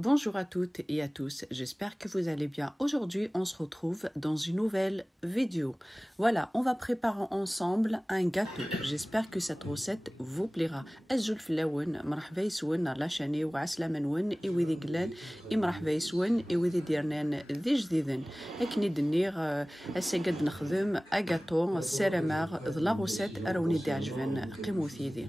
Bonjour à toutes et à tous, j'espère que vous allez bien. Aujourd'hui, on se retrouve dans une nouvelle vidéo. Voilà, on va préparer ensemble un gâteau. J'espère que cette recette vous plaira. أجل في اللون مرحبا يسون على شاني وعسلامة نون إوذي قلال مرحبا يسون إوذي ديرنان ذي جديدن أكني دنيغ أسا قد نخدم أغاتو سيراماغ ذ لا غوسيت أروني دي عجبان قيمو ثيدي.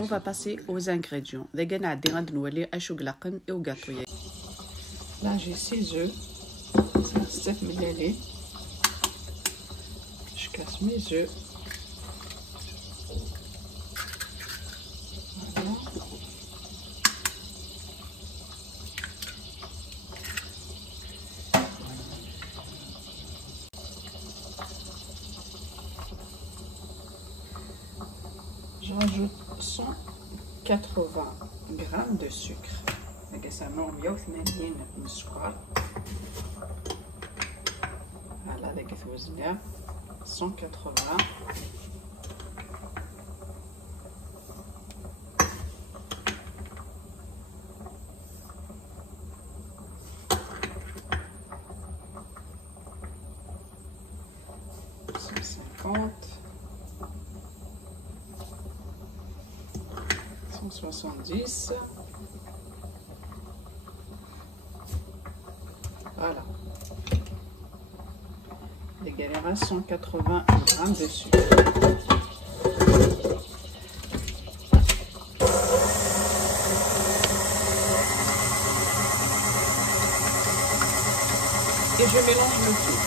On va passer aux ingrédients. Là, j'ai 6 œufs, 7 ml. Je casse mes œufs. Voilà. Je rajoute 180 g de sucre. نقسمهم 180 من السكر. Voilà, لقيت وزنها 180. $170. Voilà. Les galères 180 g de sucre. Et je mélange le tout.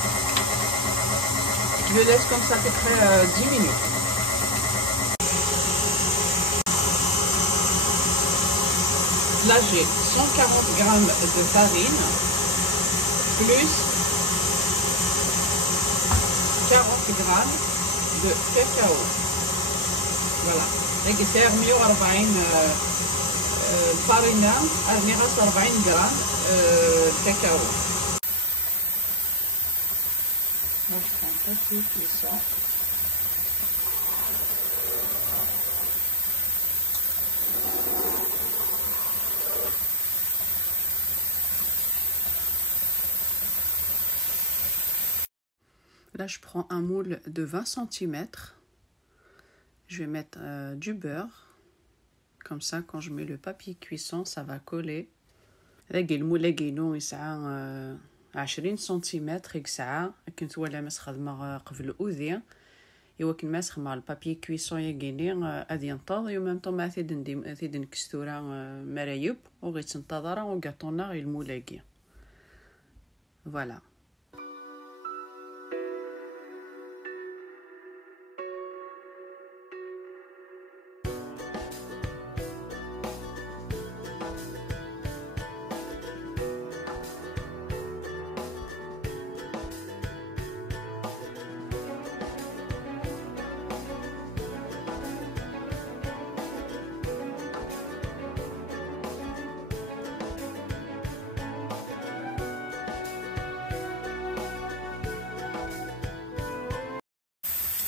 Je le laisse comme ça à peu près 10 minutes. Là, j'ai 140 g de farine plus 40 g de cacao. Voilà. لقيت 140 الفارينة ناقص 40 g الكاكاو. Moi, je prends un peu de cuisson. Là, je prends un moule de 20 cm. Je vais mettre du beurre. Comme ça, quand je mets le papier cuisson, ça va coller. لقي المول لقينو يسعى 20 سنتيمتر هيك ساعة. كنت ولا مسخدمة قبل الأوذية. إوا كن مسخ مع البابي كويسون يقيني غادي ينتظر يوم مع ثيدن كستورة مرايب وغي تنتظر وقاطونا غي المولاقي. فوالا.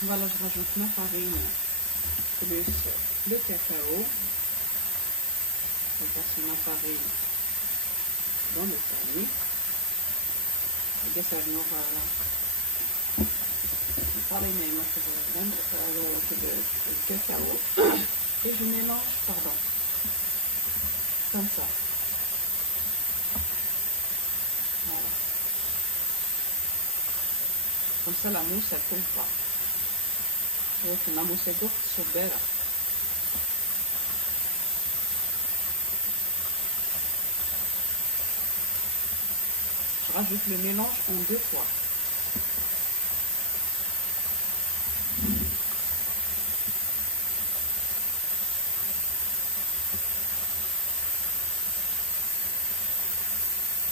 Voilà, je rajoute ma farine plus le cacao. Je passe ma farine dans le panier. Et ça nous farine le cacao. Et je mélange, comme ça. Voilà. Comme ça, la mousse, elle ne coule pas. La mousse est douce sur belle. Je rajoute le mélange en 2 fois.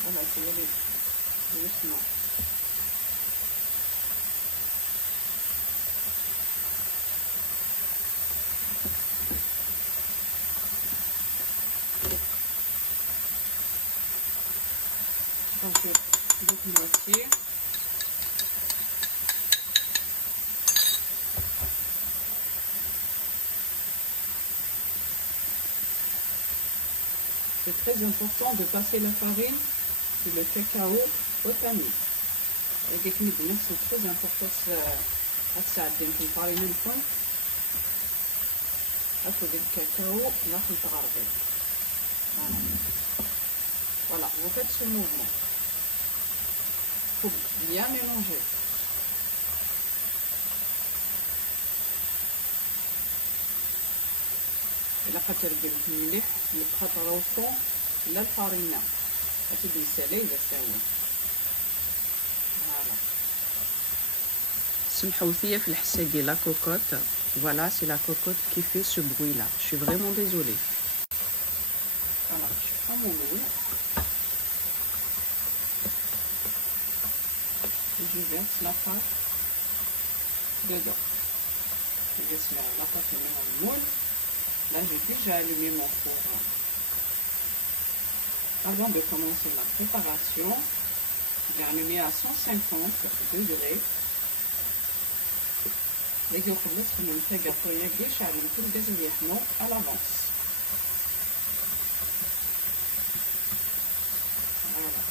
On va essayer doucement. moitié. C'est très important de passer la farine et le cacao au tamis. Les techniques sont très importantes à ça. Donc, vous parlez même point. À côté du cacao, là, vous parlez. Voilà, vous faites ce mouvement. Il faut bien mélanger. إلا خاطر قلت مليح نبقى طروفو لا الفارينة هاتي نسالي إذا ساوي. فوالا سمحوا لي في الحساقي لا كوكوت. Voilà, c'est la cocotte qui fait ce bruit là. Je suis vraiment désolée. Voilà, je prends mon moule. Et je verse la pâte dedans. Je verse la pâte dans le moule. Là, j'ai déjà allumé mon four. Avant de commencer la préparation, j'ai allumé à 150 degrés. Les gens commencent à me faire gâteau, je allume tout le désir à l'avance. Voilà.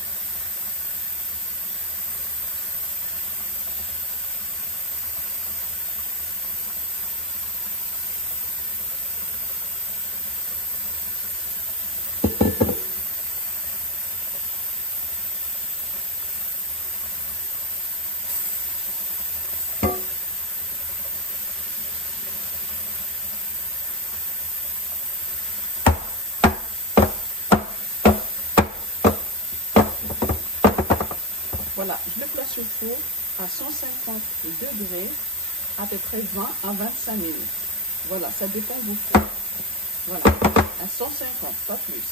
Voilà, je le place au four à 150 degrés, à peu près 20 à 25 minutes. Voilà, ça dépend beaucoup. Voilà, à 150, pas plus.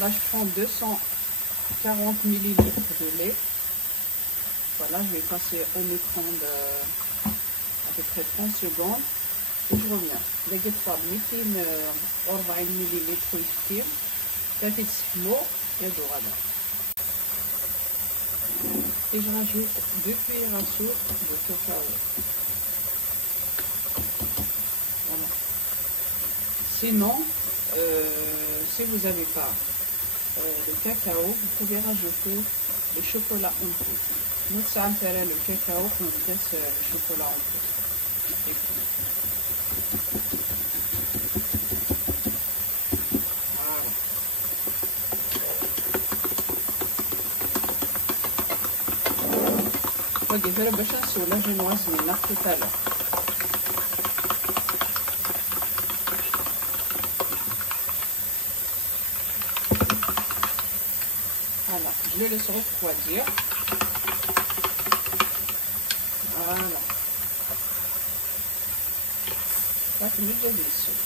Là, je prends 240 ml de lait. Voilà, je vais passer au micro-ondes à peu près 30 secondes. Et je reviens. لقيت صار 240 مليلتر كتير كافي تسحمو يدو غدا. Et je rajoute 2 cuillères à soupe de cacao. Voilà. Sinon, si vous n'avez pas le cacao, vous pouvez rajouter le chocolat en poudre. Nous, ça intéresse le cacao qu'on laisse le chocolat en poudre. باقي غير باش نسولها جينواز منا tout à l'heure. Voilà, je le laisse refroidir. Voilà. Ça c'est déjà délicieux.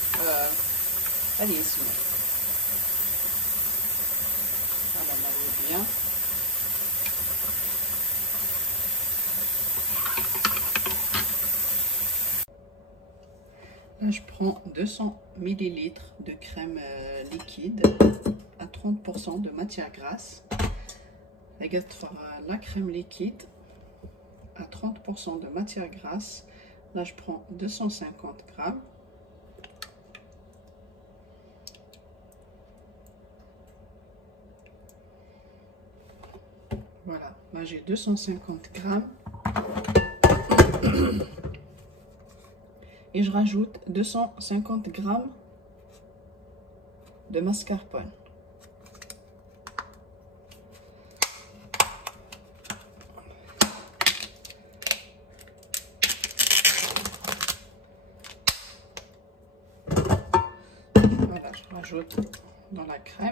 Allez, ici. Voilà, on arrive bien. Là, je prends 200 ml de crème liquide à 30% de matière grasse. La crème liquide à 30% de matière grasse. Là, je prends 250 grammes. Voilà, là j'ai 250 grammes. Et je rajoute 250 grammes de mascarpone. Voilà, je rajoute dans la crème.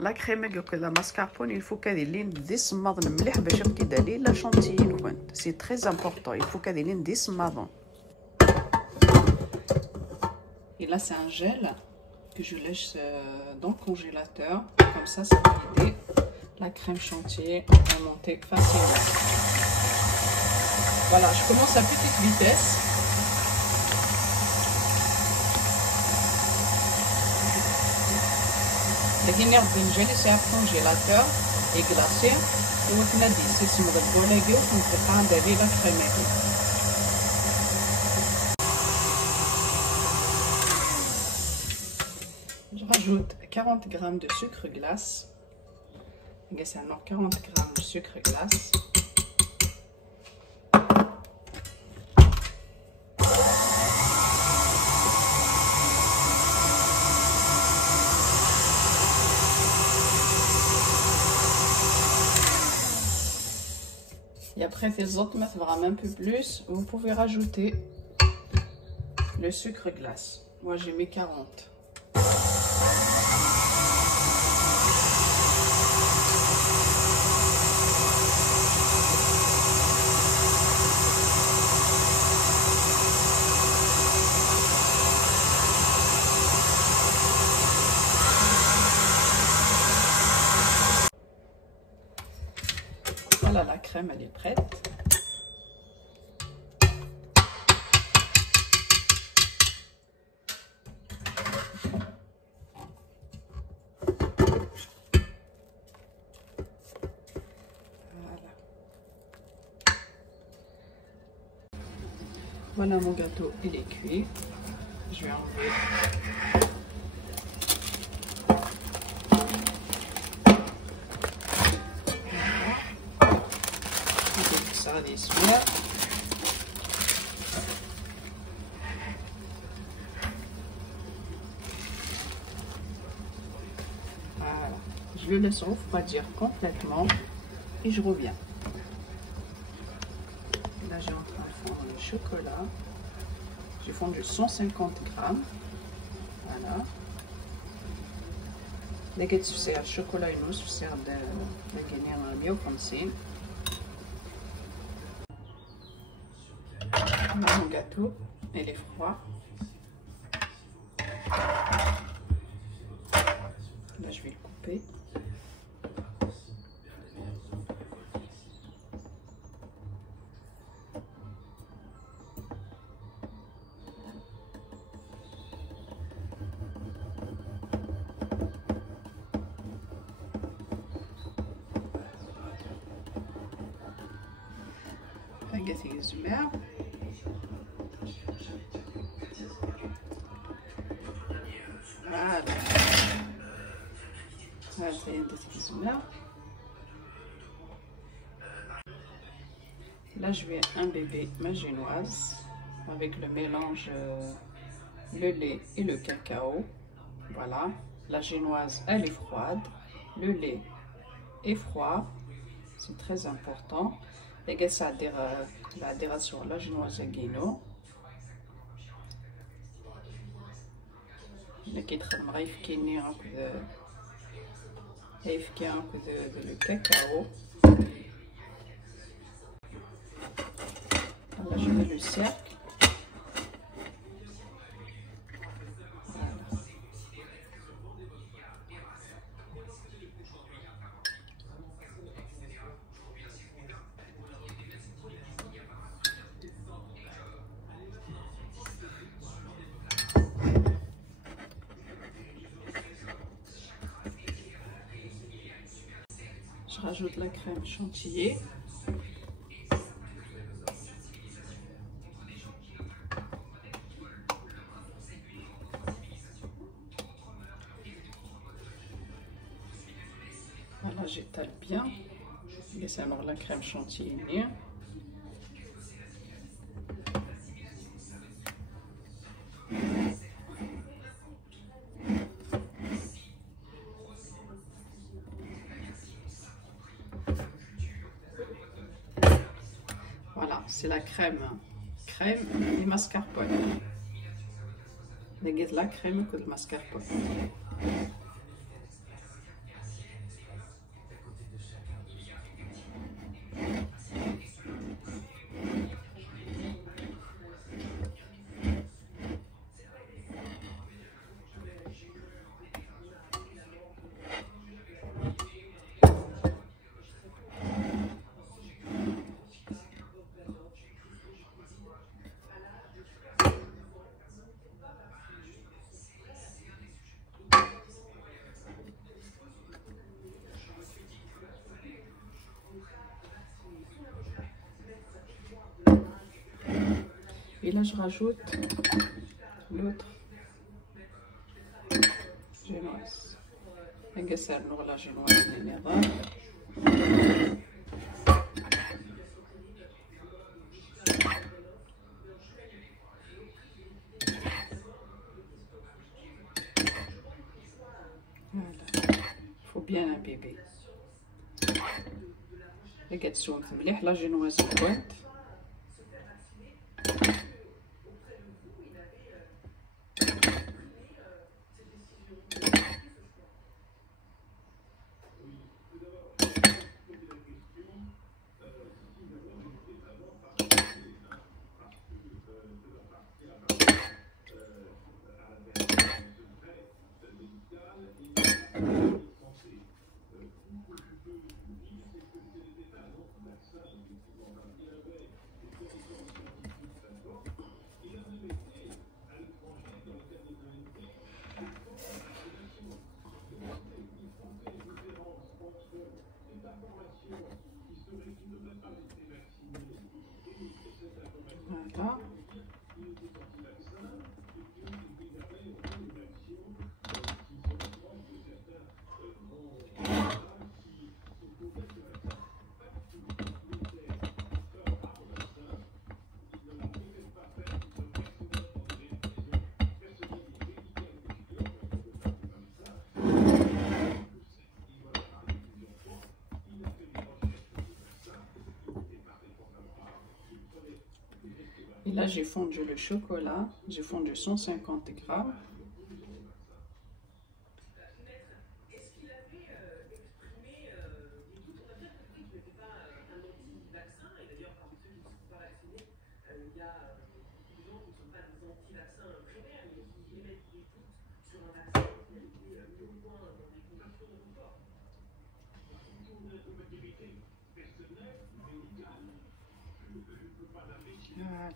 La crème avec la mascarpone, il faut qu'elle ait des smadons مليح باش يبقى لي لا شانتيي نكون. C'est très important, il faut qu'elle ait des smadons. Et là, c'est un gel que je laisse dans le congélateur. Comme ça va aider la crème chantilly à monter facilement. Voilà, je commence à petite vitesse. لكن نرجع لسه congélateur et glacé وتنادي سيسم البولاقي ونتقطع عندها لا كريماتي. Je rajoute 40 g de sucre glace. C'est alors 40 g de sucre glace. Et après, les autres mettent vraiment un peu plus. Vous pouvez rajouter le sucre glace. Moi, j'ai mis 40. Voilà, la crème, elle est prête. Voilà, mon gâteau, il est cuit. Je vais enlever. Ça l'histoire. Voilà. Je le laisse refroidir complètement et je reviens. Là, j'ai en train de fondre le chocolat. J'ai fondu 150 grammes. Voilà. لقيت تفسير الشوكولا ينوس تفسير لقينا 150. Mon gâteau, il est froid. Là, je vais le couper. لقيت يجمع. Là, je vais imbiber ma génoise avec le mélange le lait et le cacao. Voilà, la génoise, elle est froide, le lait est froid, c'est très important. Et ça la sur la génoise et guino. اللي كيدخل معايا يفكيني هكذا يفكي هكذا الكاكاو. Là, je mets le cercle. Je rajoute la crème chantilly. Voilà, j'étale bien. Laisse alors la crème chantilly. Voilà, c'est la crème et mascarpone. لقيت la crème que le mascarpone. là je rajoute l'autre génoise. نقصر نغلى جنواز للنظام. faut bien imbiber. قاعد تسومت مليح لا جينواز الكويت. Voilà. Et là, j'ai fondu le chocolat, j'ai fondu 150 grammes. Voilà.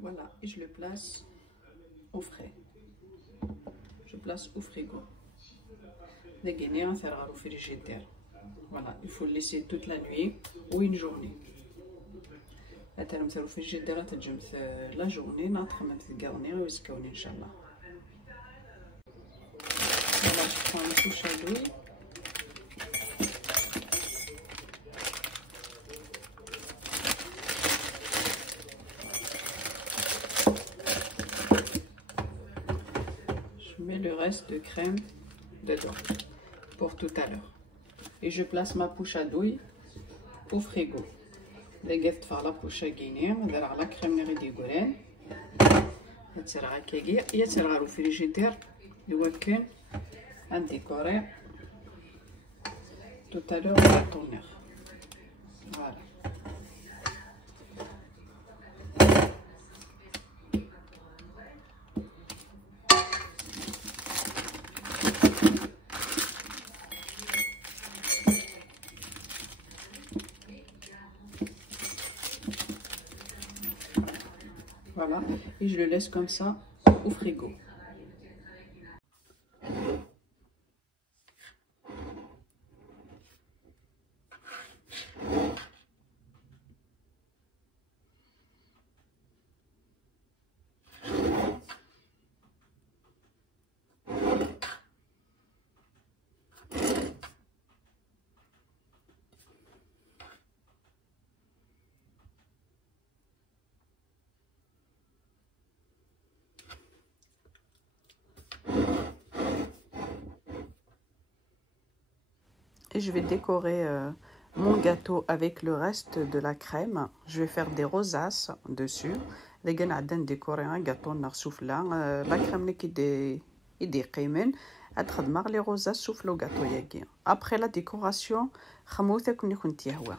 Voilà, et je le place au frais. Je place au frigo. Voilà, il faut le laisser toute la nuit ou une journée. La journée, voilà, je prends une couche à douille. Je mets le reste de crème dedans pour tout à l'heure. Et je place ma poche à douille au frigo. لقيت فيها لابوشا كينيا دار على كريم اللي غادي يقولين يتسرع كيكيا يتسرع في الفريجيدير اللي هو كان غنديكوري توتالور على طونير. فوالا Voilà, et je le laisse comme ça au frigo. Et je vais décorer mon gâteau avec le reste de la crème. Je vais faire des rosaces dessus. Les gars, on décorer un gâteau nar souffla. La crème qui est قيمن أتخدمر les rosaces souffle au gâteau يجي. Après la décoration, خموثة كن يكون تيهوا.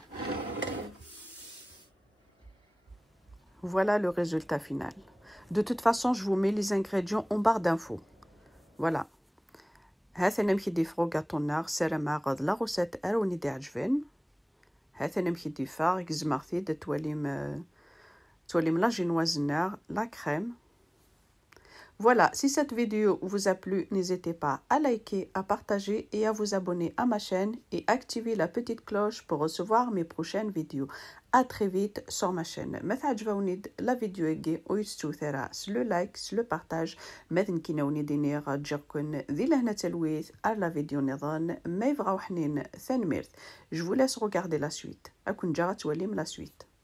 Voilà le résultat final. De toute façon, je vous mets les ingrédients en barre d'infos. Voilà. هذا نمشي دي فروغاتونار سيرما غاد لا غوسيت اروني دي عجبن. هذا نمشي دي فار كزمارتي د توليم لا جينوازنار لا crème. Voilà, si cette vidéo vous a plu, n'hésitez pas à liker, à partager et à vous abonner à ma chaîne et activer la petite cloche pour recevoir mes prochaines vidéos. À très vite sur ma chaîne. متى عجبوني la vidéo يجي ويستوثرها le like, le partage. ماذا كيناوني ديني غتجيكم ذي لهنا تلويث على فيديو نظام ما يبغاو حنين ثانميرث. Je vous laisse regarder la suite. أكون جا غتولي من la suite.